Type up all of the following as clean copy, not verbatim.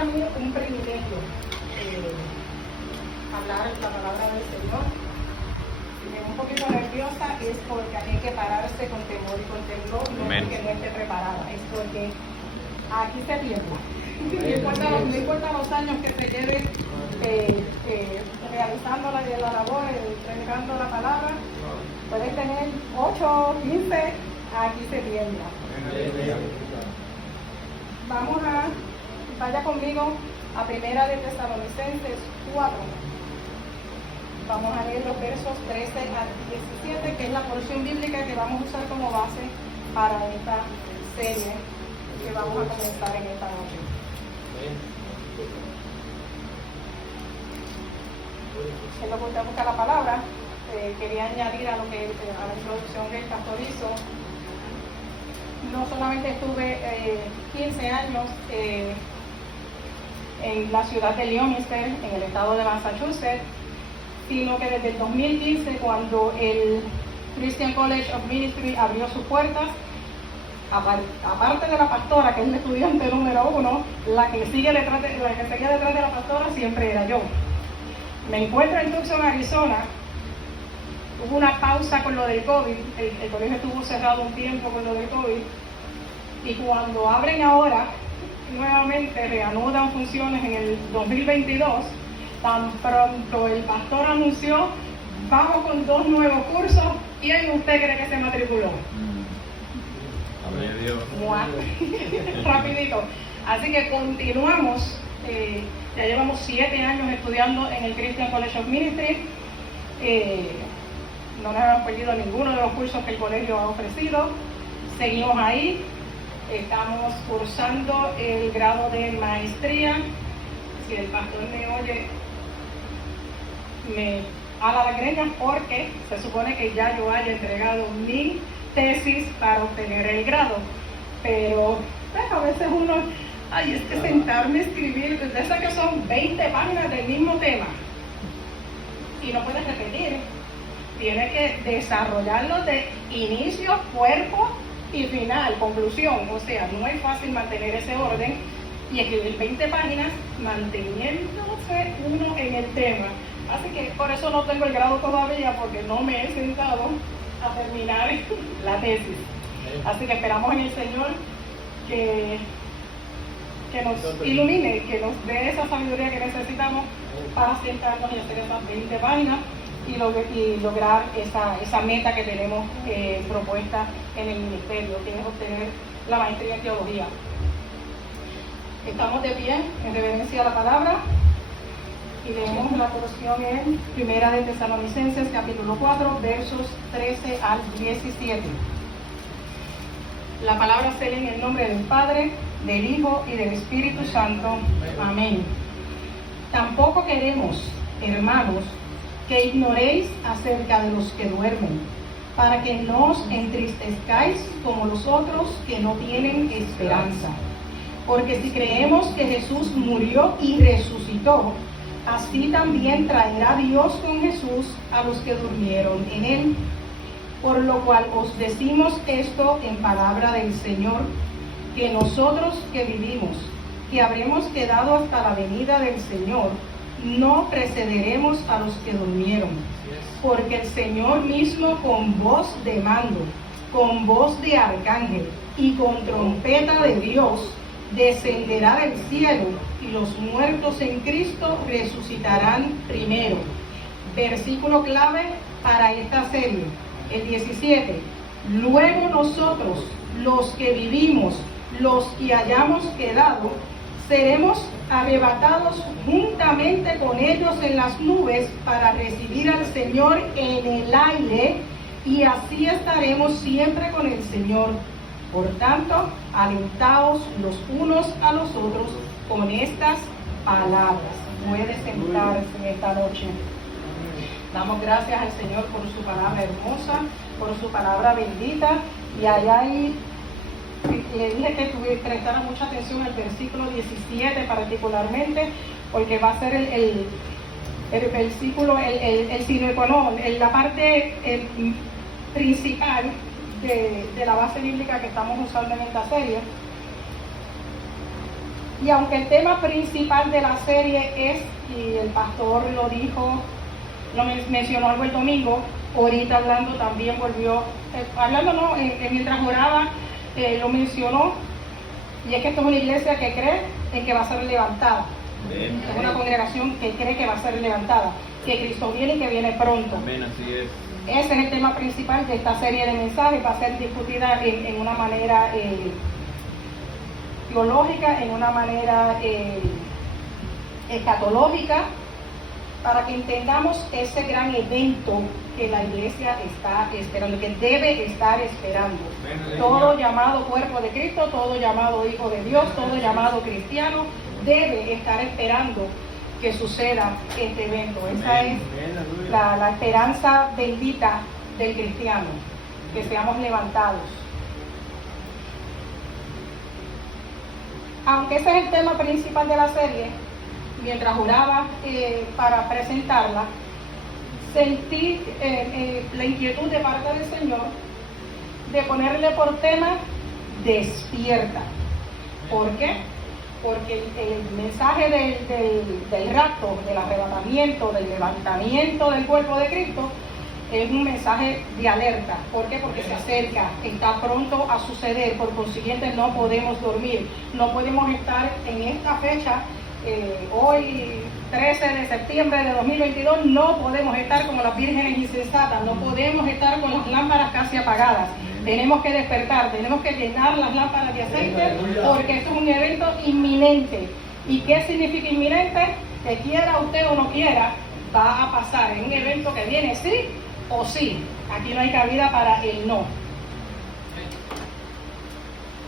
para mí un privilegio hablar la palabra del Señor. Si me un poquito nerviosa es porque hay que pararse con temor y con temblor, no porque no esté preparada, es porque aquí se tiembla. No importa los años que se lleve realizando la labor, predicando la palabra, puedes tener 8, 15, aquí se tiembla. Vaya conmigo a Primera de Tesalonicenses 4. Vamos a leer los versos 13 al 17, que es la porción bíblica que vamos a usar como base para esta serie que vamos a comenzar en esta noche. En lo que usted busca la palabra, quería añadir a la introducción que el pastor hizo. No solamente estuve 15 años en la ciudad de Leominster, en el estado de Massachusetts, sino que desde el 2015, cuando el Christian College of Ministry abrió sus puertas, aparte de la pastora, que es el estudiante número 1, la que seguía detrás de la pastora siempre era yo. Me encuentro en Tucson, Arizona. Hubo una pausa con lo del COVID, el colegio estuvo cerrado un tiempo con lo del COVID, y cuando abren ahora, nuevamente reanudan funciones en el 2022, tan pronto el pastor anunció, vamos con 2 nuevos cursos, ¿quién usted cree que se matriculó? Rapidito. Así que continuamos, ya llevamos 7 años estudiando en el Christian College of Ministry. No nos hemos perdido ninguno de los cursos que el colegio ha ofrecido. Seguimos ahí. Estamos cursando el grado de maestría. Si el pastor me oye, me ala la greña porque se supone que ya yo haya entregado mi tesis para obtener el grado. Pero a veces uno, es que sentarme a escribir, desde esas que son 20 páginas del mismo tema y no puedes repetir. Tienes que desarrollarlo de inicio, cuerpo y final, conclusión. O sea, no es fácil mantener ese orden y escribir 20 páginas manteniéndose uno en el tema. Así que por eso no tengo el grado todavía, porque no me he sentado a terminar la tesis. Así que esperamos en el Señor que nos ilumine, que nos dé esa sabiduría que necesitamos para sentarnos y hacer esas 20 páginas y lograr esa meta que tenemos propuesta en el ministerio, que es obtener la maestría en teología. Estamos de pie en reverencia a la palabra y leemos la porción en Primera de Tesalonicenses capítulo 4 versos 13 al 17. La palabra se lee en el nombre del Padre, del Hijo y del Espíritu Santo. Amén. Tampoco queremos, hermanos, que ignoréis acerca de los que duermen, para que no os entristezcáis como los otros que no tienen esperanza. Porque si creemos que Jesús murió y resucitó, así también traerá Dios con Jesús a los que durmieron en él. Por lo cual os decimos esto en palabra del Señor, que nosotros que vivimos, que habremos quedado hasta la venida del Señor, no precederemos a los que durmieron. Porque el Señor mismo con voz de mando, con voz de arcángel y con trompeta de Dios, descenderá del cielo, y los muertos en Cristo resucitarán primero. Versículo clave para esta serie, el 17. Luego nosotros, los que vivimos, los que hayamos quedado, seremos arrebatados juntamente con ellos en las nubes para recibir al Señor en el aire, y así estaremos siempre con el Señor. Por tanto, alentaos los unos a los otros con estas palabras. Puede sentarse en esta noche. Damos gracias al Señor por su palabra hermosa, por su palabra bendita. Y allá ahí le dije que prestara mucha atención al versículo 17 particularmente, porque va a ser el versículo, el sine qua non, la parte principal de la base bíblica que estamos usando en esta serie. Y aunque el tema principal de la serie es, y el pastor lo dijo, lo mencionó algo el domingo, ahorita hablando también volvió, hablando no, mientras oraba, lo mencionó, y es que esto es una iglesia que cree en que va a ser levantada. Amén. Es una congregación que cree que va a ser levantada, que Cristo viene y que viene pronto. Amén, así es. Ese es el tema principal de esta serie de mensajes, va a ser discutida en una manera teológica, en una manera escatológica, para que entendamos ese gran evento que la iglesia está esperando, que debe estar esperando. Todo llamado cuerpo de Cristo, todo llamado hijo de Dios, todo llamado cristiano, debe estar esperando que suceda este evento. Esa es la esperanza bendita del cristiano, que seamos levantados. Aunque ese es el tema principal de la serie, mientras oraba para presentarla, sentí la inquietud de parte del Señor de ponerle por tema despierta. ¿Por qué? Porque el mensaje del rapto, del arrebatamiento, del levantamiento del cuerpo de Cristo es un mensaje de alerta. ¿Por qué? Porque se acerca, está pronto a suceder, por consiguiente no podemos dormir, no podemos estar en esta fecha, hoy 13 de septiembre de 2022, no podemos estar como las vírgenes insensatas, no podemos estar con las lámparas casi apagadas. Tenemos que despertar, tenemos que llenar las lámparas de aceite, porque esto es un evento inminente. ¿Y qué significa inminente? Que quiera usted o no quiera, va a pasar. Es un evento que viene sí o sí. Aquí no hay cabida para el no.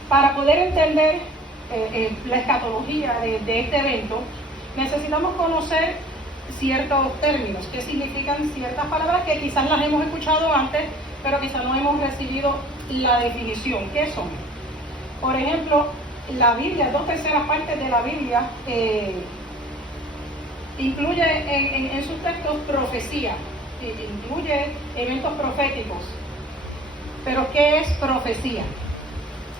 Para poder entender la escatología de este evento, necesitamos conocer ciertos términos, que significan ciertas palabras que quizás las hemos escuchado antes, pero quizás no hemos recibido la definición. ¿Qué son? Por ejemplo, la Biblia, 2/3 partes de la Biblia incluye en sus textos profecía, incluye eventos proféticos. Pero ¿qué es profecía?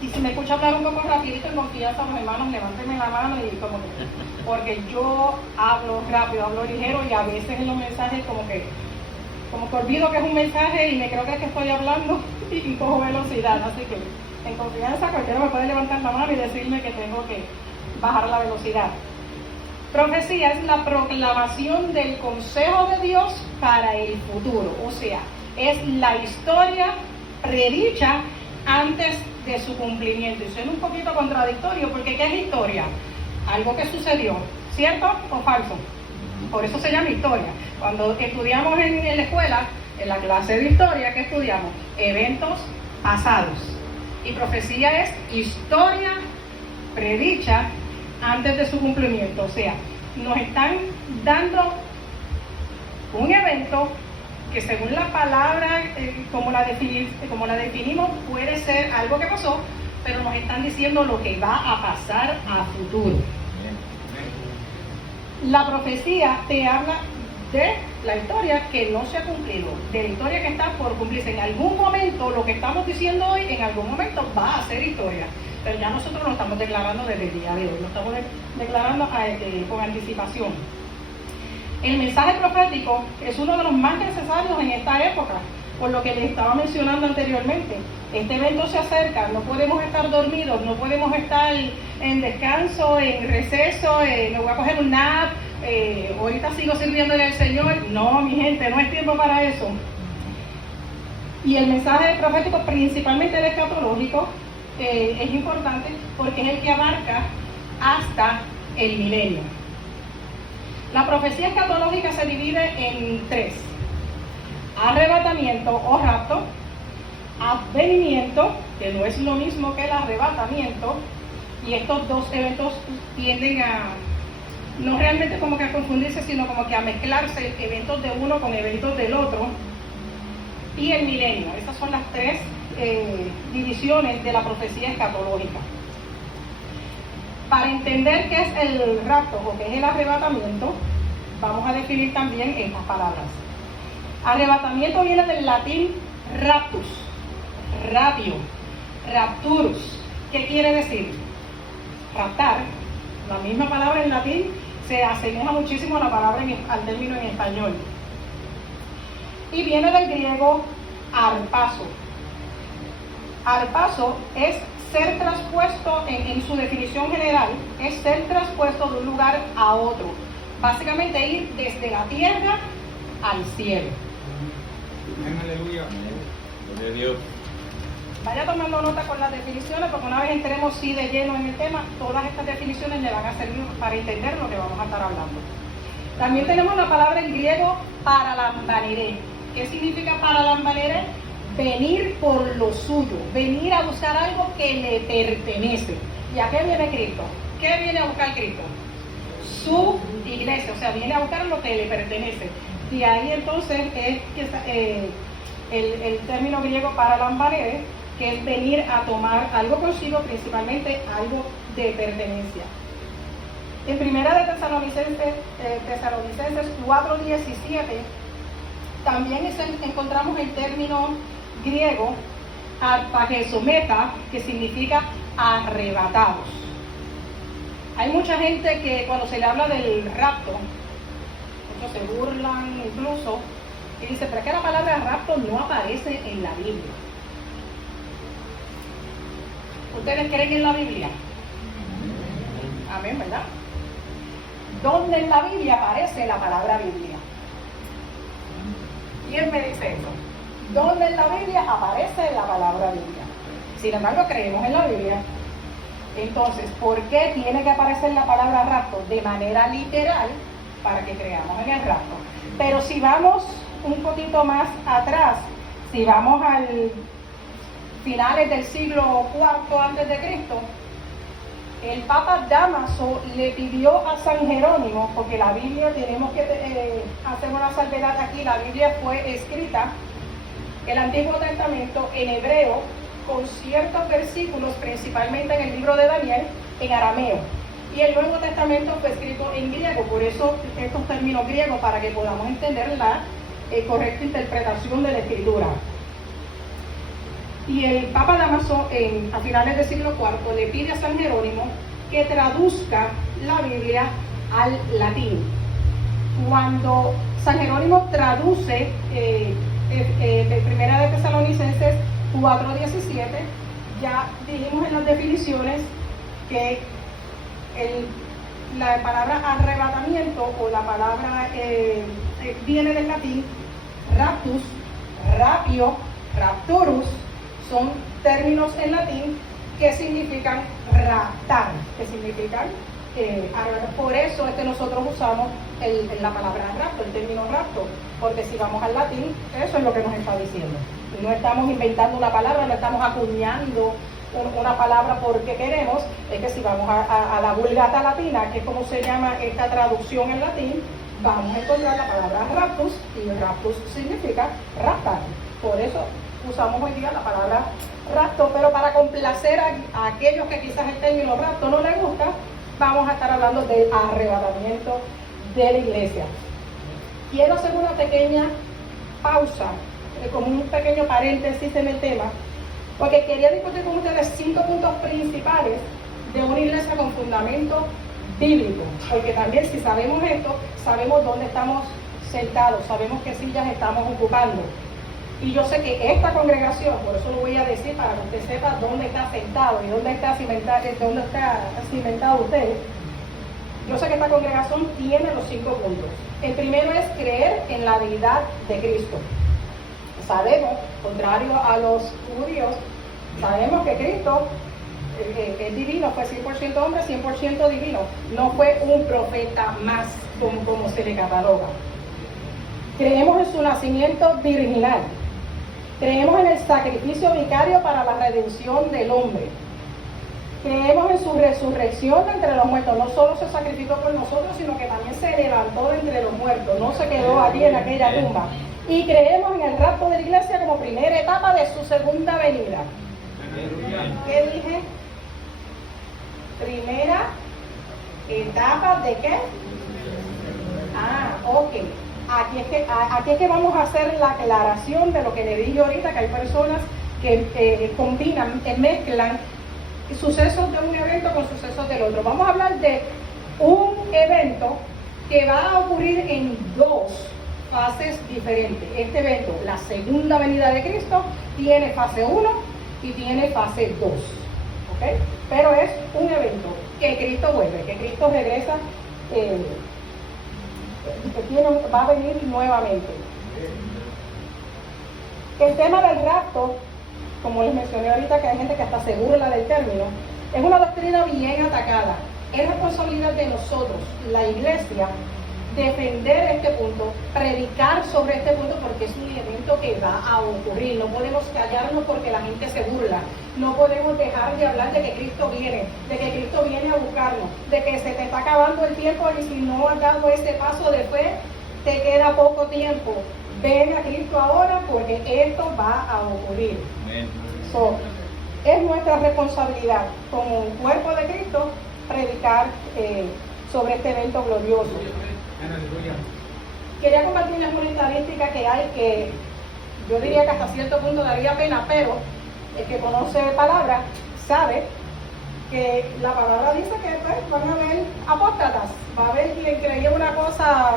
Y si me escucha hablar un poco rapidito, en confianza, los hermanos, levántenme la mano y como que, porque yo hablo rápido, hablo ligero, y a veces en los mensajes como que olvido que es un mensaje y me creo que es que estoy hablando y cojo velocidad. Así que en confianza cualquiera me puede levantar la mano y decirme que tengo que bajar la velocidad. Profecía es la proclamación del consejo de Dios para el futuro, o sea, es la historia predicha antes de su cumplimiento. Y suena un poquito contradictorio, porque ¿qué es historia? Algo que sucedió, ¿cierto o falso? Por eso se llama historia. Cuando estudiamos en la escuela, en la clase de historia, ¿qué estudiamos? Eventos pasados. Y profecía es historia predicha antes de su cumplimiento. O sea, nos están dando un evento que según la palabra, como la definimos, puede ser algo que pasó, pero nos están diciendo lo que va a pasar a futuro. La profecía te habla de la historia que no se ha cumplido, de la historia que está por cumplirse. En algún momento, lo que estamos diciendo hoy, en algún momento va a ser historia. Pero ya nosotros lo estamos declarando desde el día de hoy, lo estamos declarando con anticipación. El mensaje profético es uno de los más necesarios en esta época, por lo que les estaba mencionando anteriormente. Este evento se acerca, no podemos estar dormidos, no podemos estar en descanso, en receso, me voy a coger un nap, ahorita sigo sirviéndole al Señor. No, mi gente, no es tiempo para eso. Y el mensaje profético, principalmente el escatológico, es importante porque es el que abarca hasta el milenio. La profecía escatológica se divide en 3: arrebatamiento o rapto, advenimiento, que no es lo mismo que el arrebatamiento, y estos dos eventos tienden a, no realmente como que a confundirse, sino como que a mezclarse, eventos de uno con eventos del otro, y el milenio. Estas son las 3 divisiones de la profecía escatológica. Para entender qué es el rapto o qué es el arrebatamiento, vamos a definir también estas palabras. Arrebatamiento viene del latín raptus, ratio, rapturus. ¿Qué quiere decir? Raptar, La misma palabra en latín se asemeja muchísimo a la palabra al término en español. Y viene del griego arpazo. Arpazo es ser traspuesto, en su definición general, es ser traspuesto de un lugar a otro. Básicamente ir desde la tierra al cielo. Aleluya. Gloria a Dios. Vaya tomando nota con las definiciones, porque una vez entremos sí de lleno en el tema, todas estas definiciones le van a servir para entender lo que vamos a estar hablando. También tenemos la palabra en griego paralambanere. ¿Qué significa paralambanere? Venir por lo suyo, venir a buscar algo que le pertenece. ¿Y a qué viene Cristo? ¿Qué viene a buscar Cristo? Su iglesia, o sea, viene a buscar lo que le pertenece. Y ahí entonces es que el término griego paralambanere, que es venir a tomar algo consigo, principalmente algo de pertenencia. En primera de Tesalonicenses 4:17 también encontramos el término griego arpagesometa, que significa arrebatados. Hay mucha gente que cuando se le habla del rapto, muchos se burlan incluso y dicen, pero es que la palabra rapto no aparece en la Biblia. ¿Ustedes creen en la Biblia? Amén, ¿verdad? ¿Dónde en la Biblia aparece la palabra Biblia? ¿Quién me dice eso? ¿Dónde en la Biblia aparece la palabra Biblia? Sin embargo, creemos en la Biblia. Entonces, ¿por qué tiene que aparecer la palabra rapto? De manera literal, para que creamos en el rapto. Pero si vamos un poquito más atrás, si vamos al finales del siglo IV antes de Cristo, el Papa Dámaso le pidió a San Jerónimo, porque la Biblia, tenemos que hacer una salvedad aquí, la Biblia fue escrita, el Antiguo Testamento, en hebreo, con ciertos versículos, principalmente en el libro de Daniel, en arameo. Y el Nuevo Testamento fue escrito en griego, por eso estos términos griegos, para que podamos entender la correcta interpretación de la Escritura. Y el Papa Dámaso, a finales del siglo IV, le pide a San Jerónimo que traduzca la Biblia al latín. Cuando San Jerónimo traduce Primera de Tesalonicenses 4:17, ya dijimos en las definiciones que la palabra arrebatamiento, o la palabra viene del latín raptus, rapio, rapturus, son términos en latín que significan raptar, que significan por eso es que nosotros usamos la palabra rapto, el término rapto, porque si vamos al latín, eso es lo que nos está diciendo. Y no estamos inventando una palabra, no estamos acuñando una palabra porque queremos. Es que si vamos a la Vulgata latina, que es como se llama esta traducción en latín, vamos a encontrar la palabra raptus, y raptus significa raptar. Por eso usamos hoy día la palabra rapto, pero para complacer a aquellos que quizás el término rapto no les gusta, vamos a estar hablando del arrebatamiento de la iglesia. Quiero hacer una pequeña pausa, como un pequeño paréntesis en el tema, porque quería discutir con ustedes 5 puntos principales de una iglesia con fundamento bíblico, porque también si sabemos esto, sabemos dónde estamos sentados, sabemos qué sillas estamos ocupando. Y yo sé que esta congregación, por eso lo voy a decir para que usted sepa dónde está sentado y dónde está cimentado usted. Yo sé que esta congregación tiene los 5 puntos. El primero es creer en la deidad de Cristo. Sabemos, contrario a los judíos, sabemos que Cristo es divino, fue 100% hombre, 100% divino. No fue un profeta más como se le cataloga. Creemos en su nacimiento virginal. Creemos en el sacrificio vicario para la redención del hombre. Creemos en su resurrección de entre los muertos. No solo se sacrificó por nosotros, sino que también se levantó de entre los muertos. No se quedó allí en aquella tumba. Y creemos en el rapto de la iglesia como primera etapa de su segunda venida. ¿Qué dije? Primera etapa de qué? Ok. Aquí es que vamos a hacer la aclaración de lo que le dije ahorita, que hay personas que combinan, mezclan sucesos de un evento con sucesos del otro. Vamos a hablar de un evento que va a ocurrir en dos fases diferentes. Este evento, la segunda venida de Cristo, tiene fase 1 y tiene fase 2. ¿Ok? Pero es un evento que Cristo vuelve, que Cristo regresa, va a venir nuevamente. El tema del rapto, como les mencioné ahorita, que hay gente que hasta se burla del término, es una doctrina bien atacada. Es responsabilidad de nosotros, la iglesia, defender este punto, predicar sobre este punto, porque es un evento que va a ocurrir. No podemos callarnos porque la gente se burla. No podemos dejar de hablar de que Cristo viene, de que Cristo viene a buscarnos, de que se te está acabando el tiempo y si no has dado ese paso de fe, te queda poco tiempo. Ven a Cristo ahora porque esto va a ocurrir. So, es nuestra responsabilidad como un cuerpo de Cristo predicar sobre este evento glorioso. Quería compartirles una estadística que hay que yo diría que hasta cierto punto daría pena, pero el que conoce palabra sabe que la palabra dice que pues, van a haber apóstatas, va a haber quien creía una cosa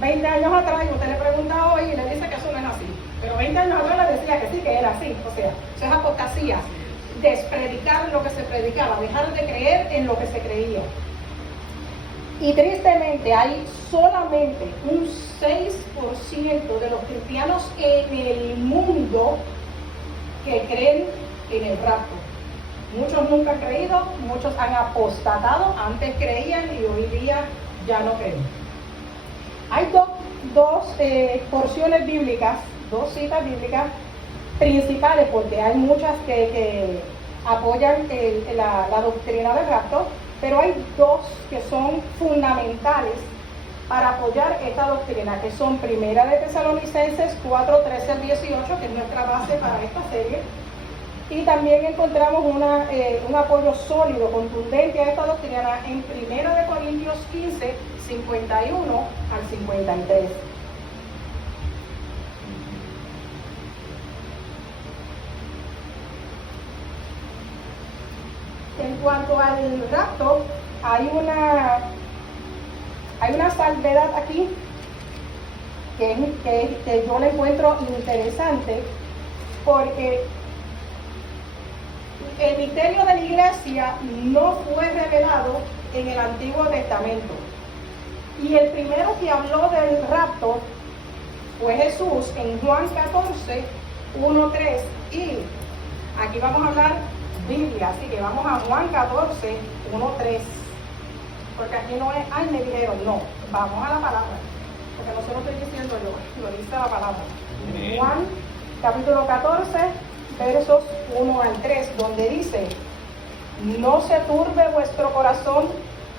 20 años atrás y usted le pregunta hoy y le dice que eso no es así, pero 20 años atrás le decía que sí, que era así. O sea, eso es apostasía, despredicar lo que se predicaba, dejar de creer en lo que se creía. Y tristemente hay solamente un 6% de los cristianos en el mundo que creen en el rapto. Muchos nunca han creído, muchos han apostatado, antes creían y hoy día ya no creen. Hay dos porciones bíblicas, dos citas bíblicas principales, porque hay muchas que apoyan la doctrina del rapto, pero hay dos que son fundamentales para apoyar esta doctrina, que son Primera de Tesalonicenses 4, 13 al 18, que es nuestra base para esta serie, y también encontramos un apoyo sólido, contundente a esta doctrina en Primera de Corintios 15, 51 al 53. En cuanto al rapto, hay una salvedad aquí que yo le encuentro interesante, porque el misterio de la iglesia no fue revelado en el Antiguo Testamento. Y el primero que habló del rapto fue Jesús en Juan 14, 1, 3. Y aquí vamos a hablar Biblia, así que vamos a Juan 14, 1, 3. Porque aquí no es, ay, me dijeron, no, vamos a la palabra. Porque no se lo estoy diciendo yo, lo dice la palabra. Juan capítulo 14, versos 1 al 3, donde dice: no se turbe vuestro corazón,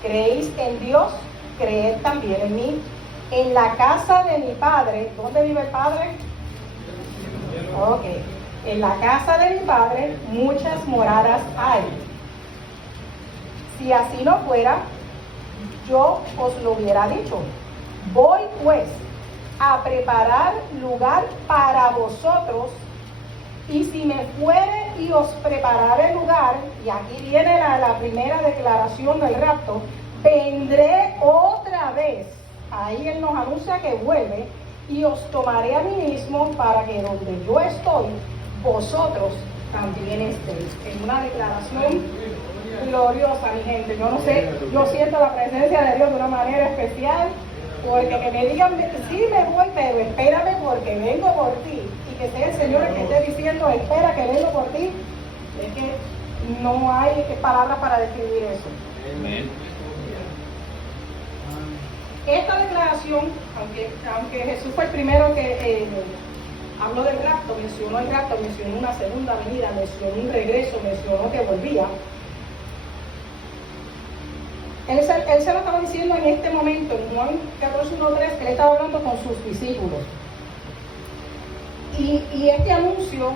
creéis en Dios, creed también en mí. En la casa de mi Padre, ¿dónde vive el Padre? Ok, en la casa de mi Padre muchas moradas hay. Si así no fuera, yo os lo hubiera dicho. Voy pues a preparar lugar para vosotros, y si me fuere y os prepararé lugar, y aquí viene la primera declaración del rapto, vendré otra vez. Ahí Él nos anuncia que vuelve, y os tomaré a mí mismo, para que donde yo estoy, vosotros también estéis. En una declaración gloriosa, mi gente. Yo no sé, yo siento la presencia de Dios de una manera especial, porque que me digan, sí me voy, pero espérame porque vengo por ti, y que sea el Señor el que esté diciendo, espera que vengo por ti, es que no hay palabras para describir eso. Amén. Esta declaración, aunque Jesús fue el primero que habló del rapto, mencionó el rapto, mencionó una segunda venida, mencionó un regreso, mencionó que volvía. Él se lo estaba diciendo en este momento, en Juan 14:1-3, que él estaba hablando con sus discípulos. Y este anuncio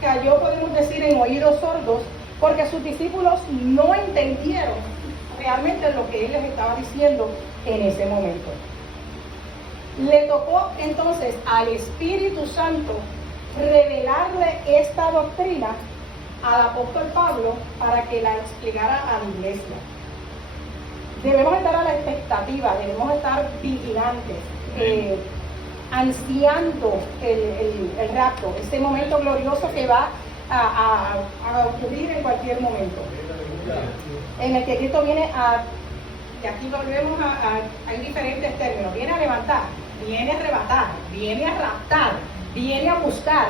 cayó, podemos decir, en oídos sordos, porque sus discípulos no entendieron realmente lo que él les estaba diciendo en ese momento. Le tocó entonces al Espíritu Santo revelarle esta doctrina al apóstol Pablo para que la explicara a la iglesia. debemos estar a la expectativa, debemos estar vigilantes, ansiando el rapto, ese momento glorioso que va a ocurrir en cualquier momento, en el que Cristo viene y aquí volvemos hay diferentes términos, viene a levantar, viene a arrebatar, viene a raptar, viene a buscar.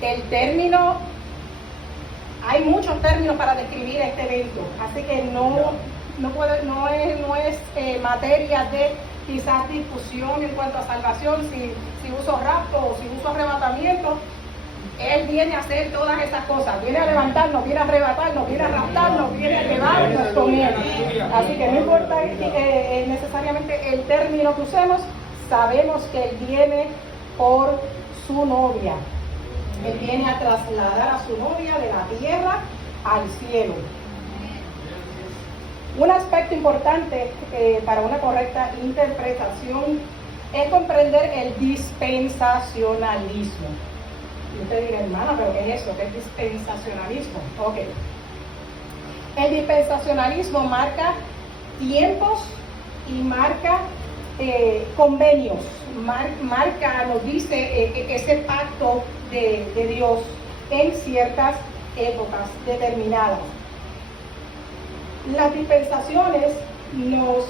El término, hay muchos términos para describir este evento, así que no es materia de quizás discusión en cuanto a salvación, si uso rapto o si uso arrebatamiento. Él viene a hacer todas esas cosas, viene a levantarnos, viene a arrebatarnos, viene a raptarnos, viene a llevarnos con él. Así que no importa necesariamente el término que usemos, sabemos que Él viene por su novia. Él viene a trasladar a su novia de la tierra al cielo. Un aspecto importante para una correcta interpretación es comprender el dispensacionalismo. Y usted dirá, hermana, ¿pero qué es eso? ¿Qué es dispensacionalismo? Ok. El dispensacionalismo marca tiempos y marca convenios, nos dice ese pacto de Dios en ciertas épocas determinadas. Las dispensaciones nos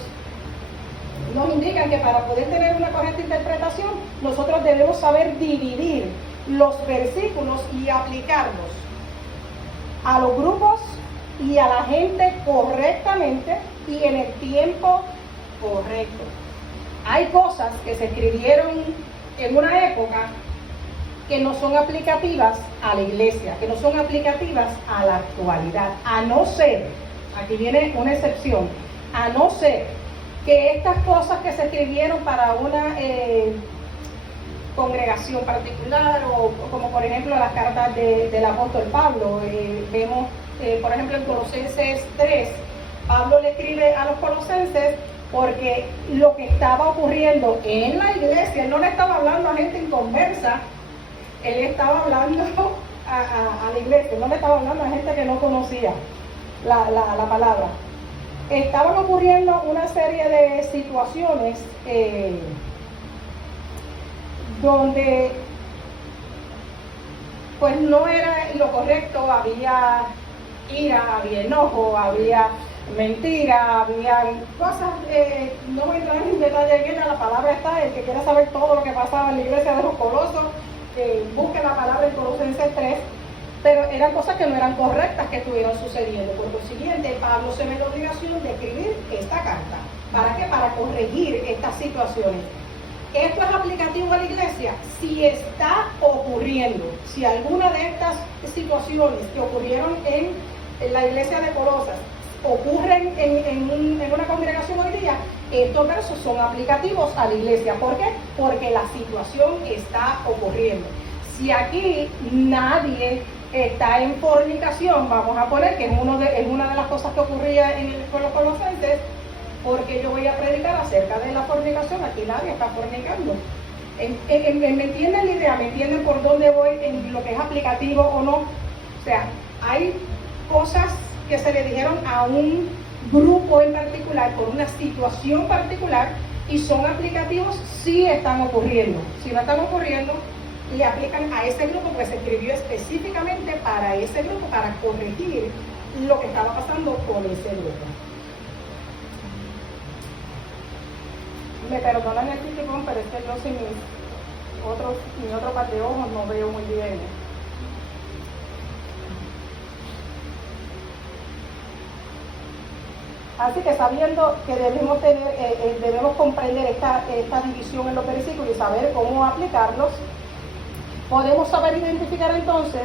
indican que para poder tener una correcta interpretación, nosotros debemos saber dividir los versículos y aplicarlos a los grupos y a la gente correctamente y en el tiempo correcto. Hay cosas que se escribieron en una época que no son aplicativas a la iglesia, que no son aplicativas a la actualidad, a no ser, aquí viene una excepción, a no ser que estas cosas que se escribieron para una congregación particular, o como por ejemplo las cartas del apóstol Pablo, vemos por ejemplo en Colosenses 3, Pablo le escribe a los colosenses porque lo que estaba ocurriendo en la iglesia, él no le estaba hablando a gente inconversa, él estaba hablando a la iglesia, no le estaba hablando a gente que no conocía la palabra. Estaban ocurriendo una serie de situaciones donde pues no era lo correcto, había ira, había enojo, había mentira, había cosas, no voy a entrar en detalle en ella, la palabra está, el que quiera saber todo lo que pasaba en la iglesia de los Colosos, busque la palabra en Colosenses 3, pero eran cosas que no eran correctas que estuvieron sucediendo. Por consiguiente, Pablo se ve la obligación de escribir esta carta. ¿Para qué? Para corregir estas situaciones. ¿Esto es aplicativo a la iglesia? Si está ocurriendo, si alguna de estas situaciones que ocurrieron en la iglesia de Colosas ocurren en una congregación hoy día, estos versos son aplicativos a la iglesia. ¿Por qué? Porque la situación está ocurriendo. Si aquí nadie está en fornicación, vamos a poner que es una de las cosas que ocurría con los colosenses, porque yo voy a predicar acerca de la fornicación, aquí nadie está fornicando. ¿Me entienden la idea? ¿Me entienden por dónde voy en lo que es aplicativo o no? O sea, hay cosas que se le dijeron a un grupo en particular, por una situación particular, y son aplicativos si están ocurriendo. Si no están ocurriendo, le aplican a ese grupo, pues se escribió específicamente para ese grupo, para corregir lo que estaba pasando con ese grupo. Me perdonan el criticón, pero es que yo sin mi otro par de ojos no veo muy bien. Así que sabiendo que debemos comprender esta división en los versículos y saber cómo aplicarlos, podemos saber identificar entonces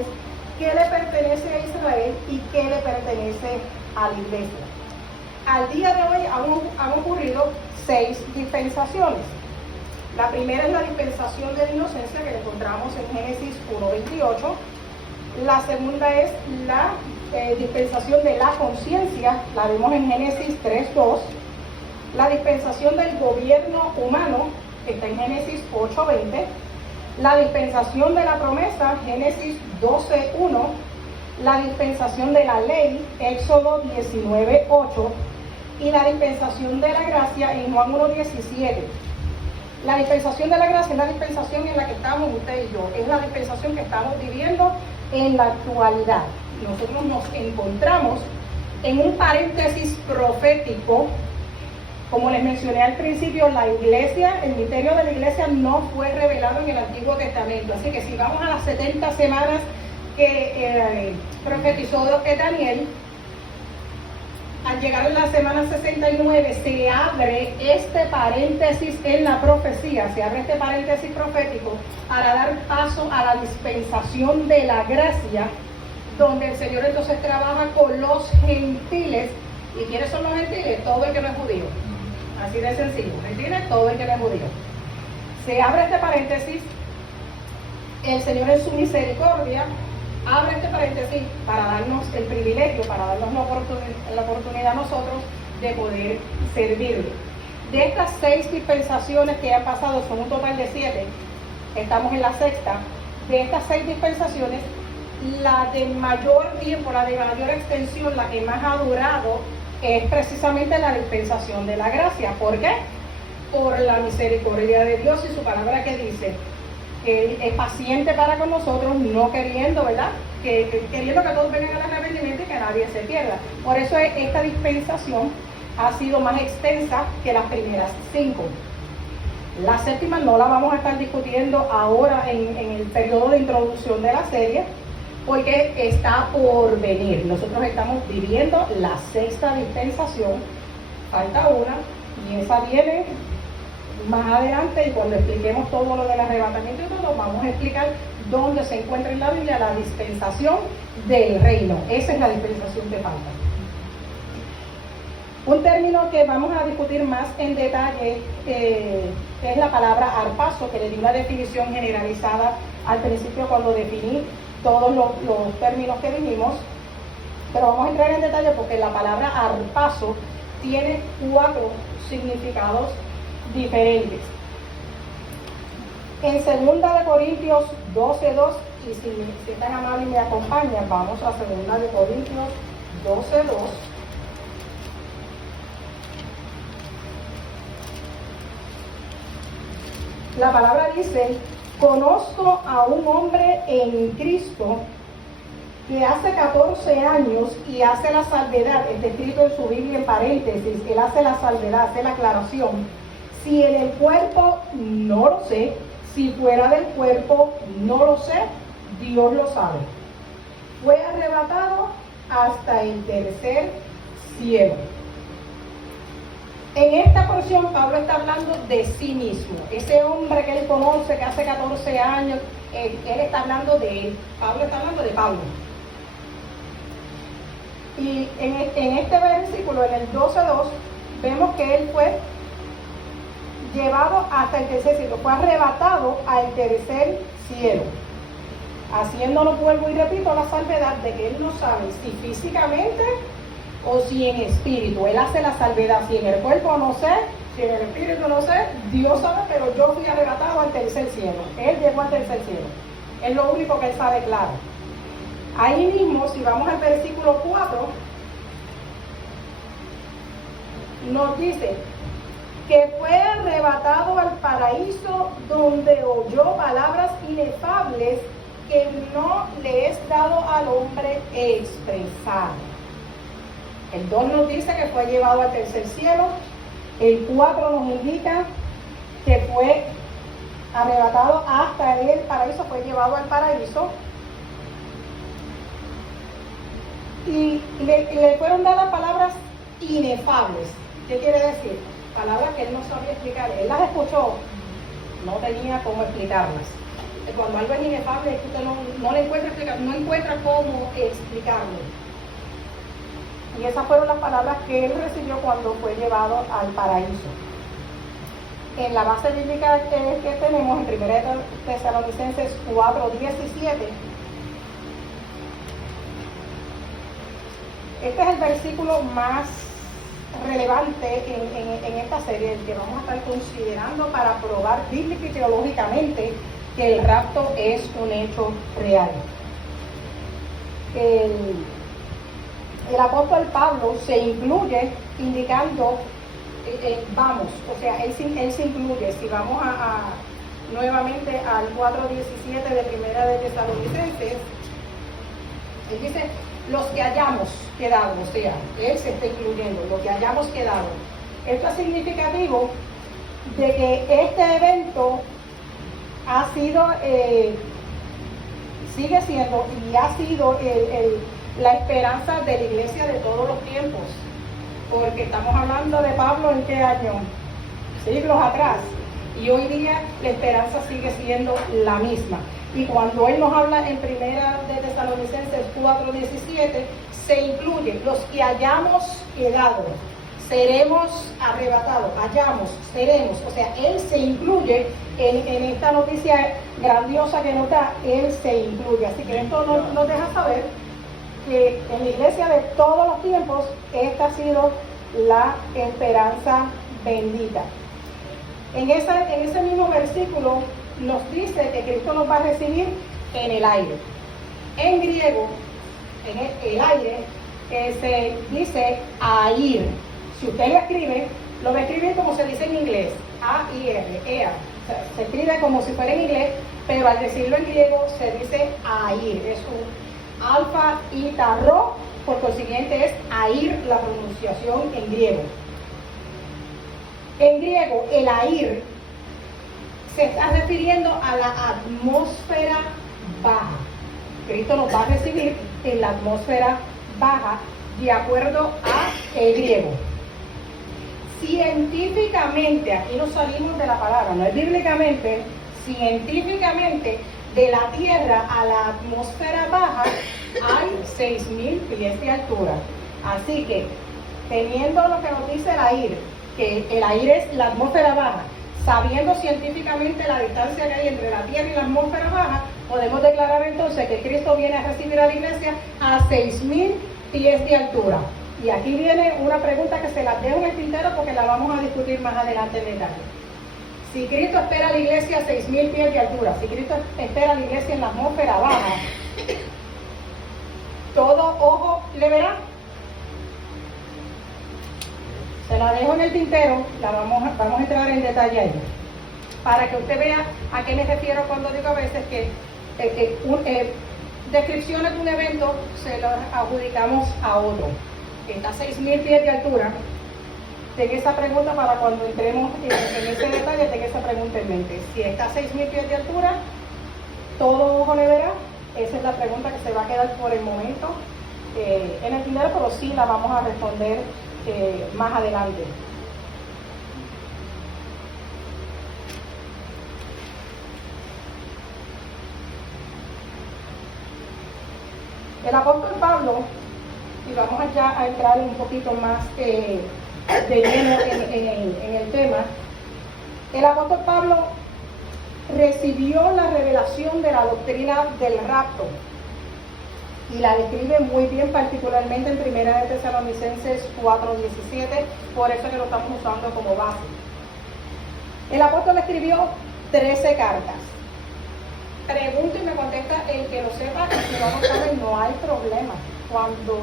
qué le pertenece a Israel y qué le pertenece a la iglesia. Al día de hoy han ocurrido 6 dispensaciones. La primera es la dispensación de la inocencia, que la encontramos en Génesis 1:28. La segunda es la dispensación de la conciencia, la vemos en Génesis 3:2. La dispensación del gobierno humano, que está en Génesis 8:20. La dispensación de la promesa, Génesis 12:1. La dispensación de la ley, Éxodo 19:8. y la dispensación de la gracia en Juan 1:17. La dispensación de la gracia es la dispensación en la que estamos usted y yo, es la dispensación que estamos viviendo en la actualidad. Nosotros nos encontramos en un paréntesis profético. Como les mencioné al principio, la iglesia, el misterio de la iglesia no fue revelado en el Antiguo Testamento. Así que si vamos a las 70 semanas que profetizó Daniel, al llegar a la semana 69 se abre este paréntesis en la profecía, se abre este paréntesis profético para dar paso a la dispensación de la gracia, donde el Señor entonces trabaja con los gentiles. ¿Y quiénes son los gentiles? Todo el que no es judío. Así de sencillo. Gentiles, todo el que no es judío. Se abre este paréntesis, el Señor en su misericordia abre este paréntesis para darnos el privilegio, para darnos la oportunidad a nosotros de poder servirle. De estas 6 dispensaciones que han pasado, son un total de 7, estamos en la 6ª. De estas 6 dispensaciones, la de mayor tiempo, la de mayor extensión, la que más ha durado, es precisamente la dispensación de la gracia. ¿Por qué? Por la misericordia de Dios y su palabra que dice que Él es paciente para con nosotros, no queriendo, ¿verdad? Queriendo que todos vengan al arrepentimiento y que nadie se pierda. Por eso esta dispensación ha sido más extensa que las primeras 5. La 7ª no la vamos a estar discutiendo ahora en el periodo de introducción de la serie, porque está por venir. Nosotros estamos viviendo la 6ª dispensación, falta una, y esa viene más adelante, y cuando expliquemos todo lo del arrebatamiento y todo, vamos a explicar dónde se encuentra en la Biblia la dispensación del reino. Esa es la dispensación que falta. Un término que vamos a discutir más en detalle es la palabra arpazo, que le di una definición generalizada al principio cuando definí todos los términos que dijimos, pero vamos a entrar en detalle porque la palabra arpazo tiene 4 significados diferentes. En 2 de Corintios 12:2, y si están amables y me acompañan, vamos a 2 de Corintios 12:2. La palabra dice: conozco a un hombre en Cristo que hace 14 años y hace la salvedad, está escrito en su Biblia en paréntesis, él hace la salvedad, hace la aclaración: si en el cuerpo no lo sé, si fuera del cuerpo no lo sé, Dios lo sabe. Fue arrebatado hasta el tercer cielo. En esta porción Pablo está hablando de sí mismo. Ese hombre que él conoce, que hace 14 años, él está hablando de él. Pablo está hablando de Pablo. Y en este versículo, en el 12:2, vemos que él fue llevado hasta el tercer cielo, fue arrebatado al tercer cielo, haciéndonos, vuelvo y repito, la salvedad de que él no sabe si físicamente o si en espíritu. Él hace la salvedad: si en el cuerpo no sé, si en el espíritu no sé, Dios sabe, pero yo fui arrebatado al tercer cielo. Él llegó al tercer cielo. Es lo único que él sabe claro. Ahí mismo, si vamos al versículo 4, nos dice que fue arrebatado al paraíso, donde oyó palabras inefables que no le es dado al hombre expresar. El 2 nos dice que fue llevado al tercer cielo. El 4 nos indica que fue arrebatado hasta el paraíso, fue llevado al paraíso. Y le fueron dadas palabras inefables. ¿Qué quiere decir? Palabras que él no sabía explicar. Él las escuchó, no tenía cómo explicarlas. Cuando algo es inefable, es que usted no le encuentra explicación, no encuentra cómo explicarlo. Y esas fueron las palabras que él recibió cuando fue llevado al paraíso. En la base bíblica que tenemos en 1 Tesalonicenses 4:17, este es el versículo más relevante en esta serie, el que vamos a estar considerando para probar bíblica y teológicamente que el rapto es un hecho real. el apóstol Pablo se incluye indicando, vamos, o sea, él se incluye. Si vamos nuevamente al 4:17 de Primera de Tesalonicenses, él dice, los que hayamos quedado, o sea, él se está incluyendo, los que hayamos quedado. Esto es significativo de que este evento ha sido, sigue siendo y ha sido la esperanza de la iglesia de todos los tiempos, porque estamos hablando de Pablo en qué año, siglos atrás, y hoy día la esperanza sigue siendo la misma. Y cuando él nos habla en Primera de Tesalonicenses 4:17, se incluye los que hayamos quedado, seremos arrebatados, seremos, o sea, él se incluye en esta noticia grandiosa que nos da, él se incluye. Así que esto nos deja saber que en la iglesia de todos los tiempos, esta ha sido la esperanza bendita. En ese mismo versículo nos dice que Cristo nos va a recibir en el aire. En griego, en el aire, se dice air. Si usted lo va a escribir como se dice en inglés, A-I-R, EA. O sea, se escribe como si fuera en inglés, pero al decirlo en griego se dice air. Es un alfa, ita, ro, por consiguiente es air la pronunciación en griego. En griego, el air se está refiriendo a la atmósfera baja. Cristo nos va a recibir en la atmósfera baja, de acuerdo a el griego. Científicamente, aquí nos salimos de la palabra, no es bíblicamente, científicamente, de la Tierra a la atmósfera baja hay 6.000 pies de altura. Así que, teniendo lo que nos dice el aire, que el aire es la atmósfera baja, sabiendo científicamente la distancia que hay entre la Tierra y la atmósfera baja, podemos declarar entonces que Cristo viene a recibir a la iglesia a 6.000 pies de altura. Y aquí viene una pregunta que se las dejo en el tintero porque la vamos a discutir más adelante en detalle. Si Cristo espera a la iglesia a 6.000 pies de altura, si Cristo espera a la iglesia en la atmósfera baja, ¿todo ojo le verá? Se la dejo en el tintero, vamos a entrar en detalle ahí, para que usted vea a qué me refiero cuando digo a veces que descripciones de un evento se lo adjudicamos a otro. Está a 6.000 pies de altura, tenga esa pregunta para cuando entremos en ese detalle, tenga esa pregunta en mente. Si está a 6.000 pies de altura, ¿todo ojo le verá? Esa es la pregunta que se va a quedar por el momento en el tintero, pero sí la vamos a responder más adelante. El apóstol Pablo, y vamos ya a entrar un poquito más de lleno en el tema, el apóstol Pablo recibió la revelación de la doctrina del rapto y la describe muy bien, particularmente en Primera de Tesalonicenses 4:17, por eso que lo estamos usando como base. El apóstol escribió 13 cartas. Pregunta y me contesta el que lo sepa, y si no lo sabe, no hay problema. Cuando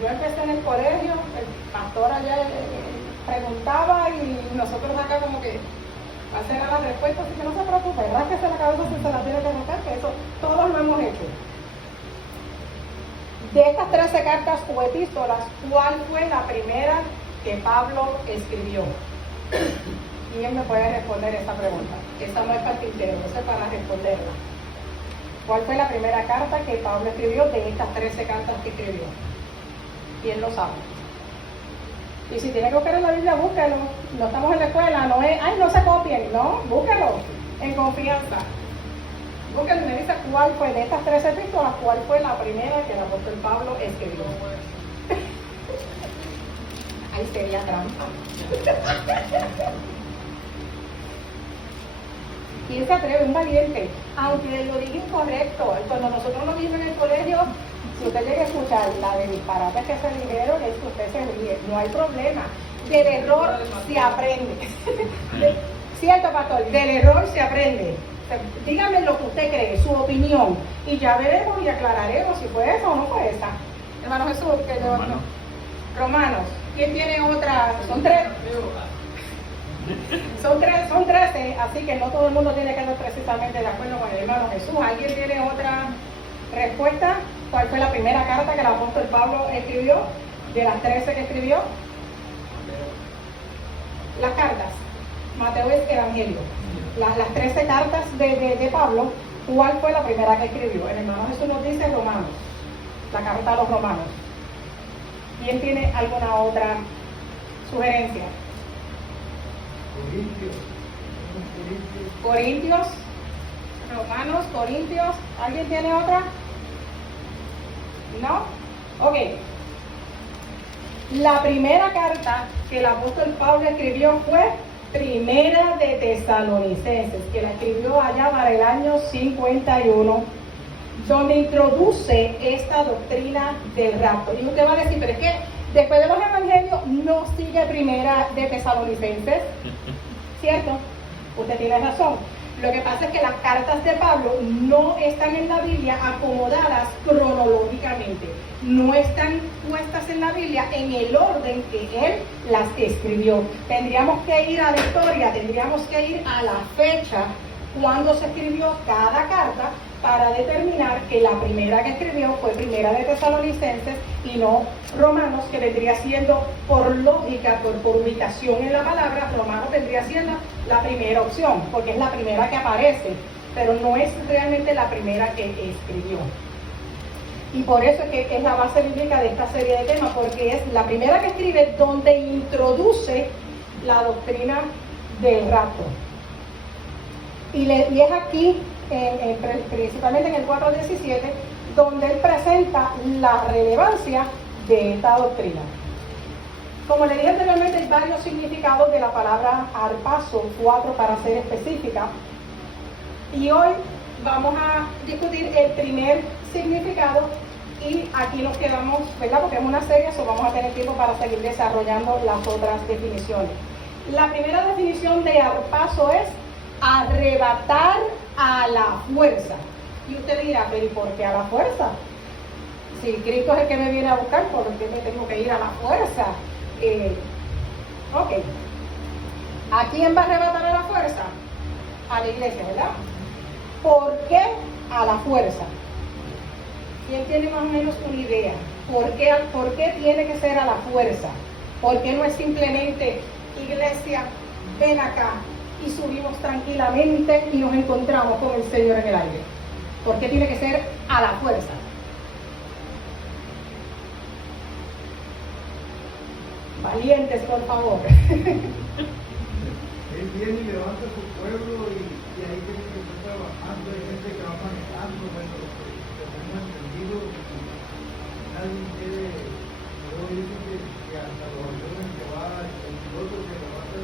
yo empecé en el colegio, el pastor allá preguntaba y nosotros acá como que hacer la respuesta, así que no se preocupe, rásquese la cabeza si se la tiene que rascar, que eso todos lo hemos hecho. De estas 13 cartas o epístolas, ¿cuál fue la primera que Pablo escribió? ¿Quién me puede responder esta pregunta? Esa no es para el tintero, esa es para responderla. ¿Cuál fue la primera carta que Pablo escribió de estas 13 cartas que escribió? ¿Quién lo sabe? Y si tiene que buscar en la Biblia, búsquelo. No estamos en la escuela, no es, ay, no se copien, no, búsquelo en confianza. Búsquelo y me dice cuál fue de estas 13 epístolas, cuál fue la primera que el apóstol Pablo escribió. Ahí sería trampa. ¿Quién se atreve? Un valiente. Aunque lo diga incorrecto, cuando nosotros lo vimos en el colegio, si usted llega a escuchar la de disparates que se dijeron, es que usted se ríe, no hay problema. Del error se aprende. ¿Cierto, pastor? Del error se aprende. Dígame lo que usted cree, su opinión, y ya veremos y aclararemos si fue esa o no fue esa. Hermano Jesús, que Romanos. Romanos. ¿Quién tiene otra? Son tres. Son 13, así que no todo el mundo tiene que estar precisamente de acuerdo con el hermano Jesús. ¿Alguien tiene otra respuesta? ¿Cuál fue la primera carta que el apóstol Pablo escribió? De las 13 que escribió. Las cartas. Mateo es Evangelio. Las 13 cartas de Pablo, ¿cuál fue la primera que escribió? El hermano Jesús nos dice Romanos. La carta a los romanos. ¿Quién tiene alguna otra sugerencia? Corintios, Romanos, Corintios. ¿Alguien tiene otra? ¿No? Ok. La primera carta que el apóstol Pablo escribió fue Primera de Tesalonicenses, que la escribió allá para el año 51, donde introduce esta doctrina del rapto. Y usted va a decir, pero es que después de los evangelios no sigue Primera de Tesalonicenses, ¿cierto? Usted tiene razón. Lo que pasa es que las cartas de Pablo no están en la Biblia acomodadas cronológicamente. No están puestas en la Biblia en el orden que él las escribió. Tendríamos que ir a la historia, tendríamos que ir a la fecha cuando se escribió cada carta para determinar que la primera que escribió fue Primera de Tesalonicenses y no Romanos, que vendría siendo por lógica, por ubicación en la palabra, Romanos vendría siendo la primera opción, porque es la primera que aparece, pero no es realmente la primera que escribió. Y por eso es que es la base bíblica de esta serie de temas, porque es la primera que escribe donde introduce la doctrina del rapto. Y es aquí, principalmente en el 4:17, donde él presenta la relevancia de esta doctrina. Como le dije anteriormente, hay varios significados de la palabra harpazo, 4 para ser específica. Y hoy vamos a discutir el primer significado y aquí nos quedamos, ¿verdad? Porque es una serie, so vamos a tener tiempo para seguir desarrollando las otras definiciones. La primera definición de harpazo es arrebatar a la fuerza. Y usted dirá, pero ¿y por qué a la fuerza? Si Cristo es el que me viene a buscar, ¿por qué me tengo que ir a la fuerza? Ok. ¿A quién va a arrebatar a la fuerza? A la iglesia, ¿verdad? ¿Por qué a la fuerza? ¿Quién tiene más o menos una idea? ¿Por qué tiene que ser a la fuerza? ¿Por qué no es simplemente, iglesia, ven acá y subimos tranquilamente y nos encontramos con el Señor en el aire? ¿Por qué tiene que ser a la fuerza? Valientes, por favor. Él viene y levanta su pueblo y ahí tiene que estar trabajando. Hay gente que va manejando, bueno, lo que tengo entendido, nadie quiere, luego dicen que hasta los aviones que va, el piloto que levanta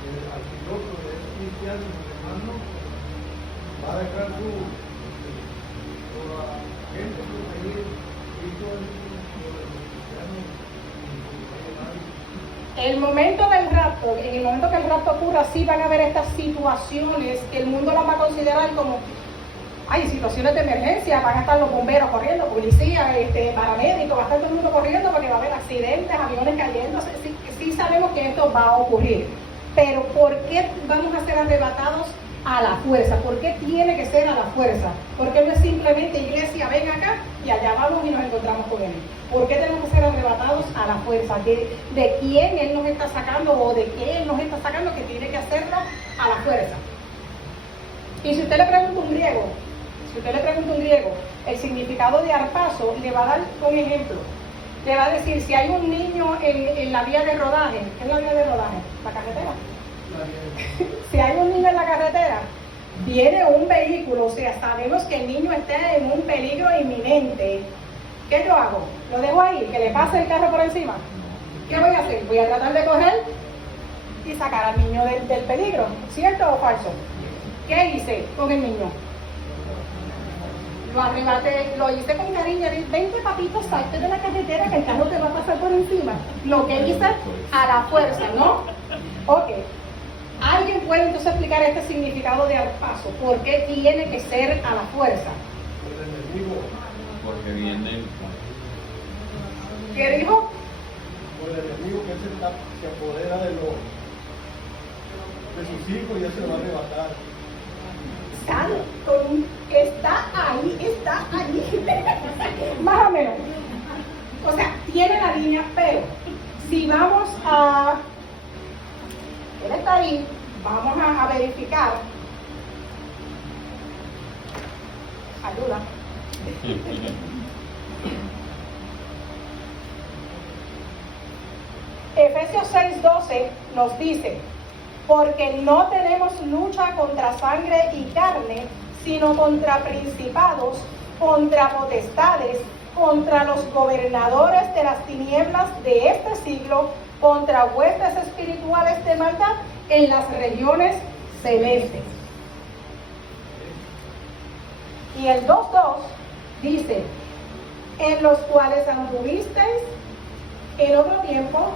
al piloto de esos cristianos, el hermano, va a dejar su gente por ahí, y todo el cristiano. El momento del rapto, en el momento que el rapto ocurra, sí van a haber estas situaciones que el mundo las va a considerar como, hay situaciones de emergencia, van a estar los bomberos corriendo, policía, paramédicos, va a estar todo el mundo corriendo porque va a haber accidentes, aviones cayendo, sí sabemos que esto va a ocurrir. Pero ¿por qué vamos a ser arrebatados a la fuerza? ¿Por qué tiene que ser a la fuerza? ¿Por qué no es simplemente, iglesia, ven acá y allá vamos y nos encontramos con él? ¿Por qué tenemos que ser arrebatados a la fuerza? ¿De quién él nos está sacando o de qué él nos está sacando que tiene que hacerlo a la fuerza? Y si usted le pregunta a un griego, el significado de harpazo, le va a dar un ejemplo. Le va a decir, si hay un niño en la vía de rodaje, ¿qué es la vía de rodaje? La carretera. Si hay un niño en la carretera, viene un vehículo, o sea, sabemos que el niño está en un peligro inminente. ¿Qué yo hago? ¿Lo dejo ahí? ¿Que le pase el carro por encima? ¿Qué voy a hacer? Voy a tratar de correr y sacar al niño del peligro, ¿cierto o falso? ¿Qué hice con el niño? Lo arrebaté, lo hice con cariño, le dije, vente papito, salte de la carretera que el carro te va a pasar por encima. Lo que hice a la fuerza, ¿no? Ok. ¿Alguien puede entonces explicar este significado de harpazo? ¿Por qué tiene que ser a la fuerza? Porque viene ¿Qué dijo? Por el enemigo que se apodera de sus hijos y ya se lo va a arrebatar. Está ahí. Más o menos. O sea, tiene la línea, pero si vamos a... Él está ahí, vamos a verificar. Ayuda. Efesios 6:12 nos dice: porque no tenemos lucha contra sangre y carne, sino contra principados, contra potestades, contra los gobernadores de las tinieblas de este siglo, contra huestes espirituales de maldad en las regiones celestes. Y el 2:2 dice: en los cuales anduvisteis en otro tiempo,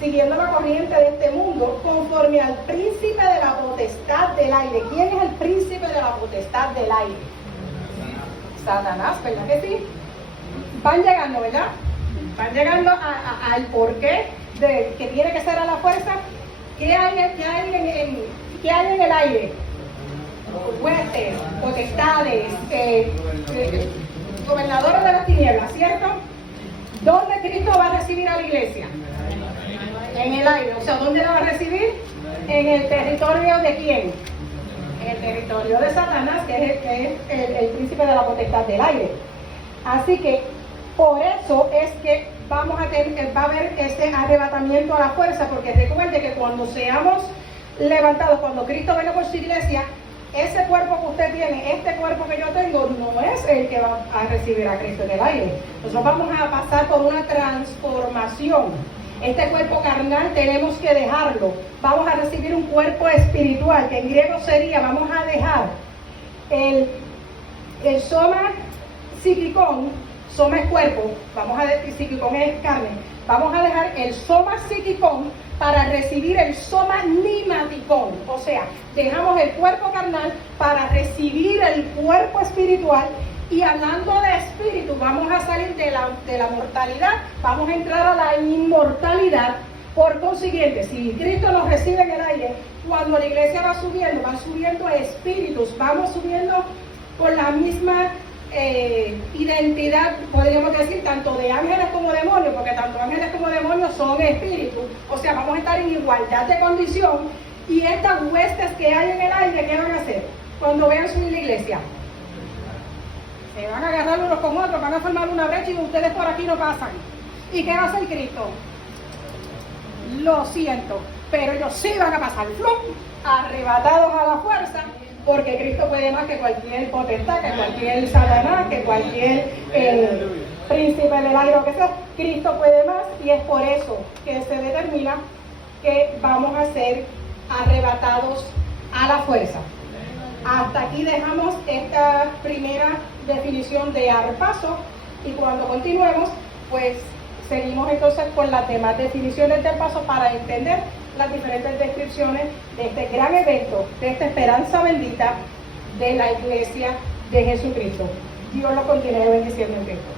siguiendo la corriente de este mundo, conforme al príncipe de la potestad del aire. ¿Quién es el príncipe de la potestad del aire? Satanás, ¿verdad que sí? Van llegando, ¿verdad? Van llegando al porqué de que tiene que ser a la fuerza. ¿Qué hay en el aire? Huestes, potestades, gobernadores de las tinieblas, ¿cierto? ¿Dónde Cristo va a recibir a la iglesia? En el aire. O sea, ¿dónde la va a recibir? En el territorio de ¿quién? En el territorio de Satanás, que es el príncipe de la potestad del aire. Así que por eso es que va a haber ese arrebatamiento a la fuerza, porque recuerde que cuando seamos levantados, cuando Cristo venga por su iglesia, ese cuerpo que usted tiene, este cuerpo que yo tengo, no es el que va a recibir a Cristo en el aire. Nosotros vamos a pasar por una transformación. Este cuerpo carnal tenemos que dejarlo. Vamos a recibir un cuerpo espiritual, que en griego sería, vamos a dejar el soma psíquicón. Soma es cuerpo, vamos a decir, psíquicón es carne. Vamos a dejar el soma psíquicón para recibir el soma nimaticón. O sea, dejamos el cuerpo carnal para recibir el cuerpo espiritual. Y hablando de espíritu, vamos a salir de la mortalidad, vamos a entrar a la inmortalidad. Por consiguiente, si Cristo nos recibe en el aire, cuando la iglesia va subiendo, van subiendo espíritus, vamos subiendo por la misma identidad, podríamos decir, tanto de ángeles como demonios, porque tanto ángeles como demonios son espíritus. O sea, vamos a estar en igualdad de condición. Y estas huestes que hay en el aire, ¿qué van a hacer? Cuando vean subir la iglesia, se van a agarrar unos con otros, van a formar una brecha y ustedes por aquí no pasan. ¿Y qué va a hacer Cristo? Lo siento, pero ellos sí van a pasar, ¡flum!, arrebatados a la fuerza, porque Cristo puede más que cualquier potestad, que cualquier Satanás, que cualquier príncipe del aire, o que sea. Cristo puede más, y es por eso que se determina que vamos a ser arrebatados a la fuerza. Hasta aquí dejamos esta primera definición de arpazo, y cuando continuemos, pues seguimos entonces con las demás definiciones del paso para entender las diferentes descripciones de este gran evento, de esta esperanza bendita de la iglesia de Jesucristo. Dios lo continúe bendiciendo en Cristo.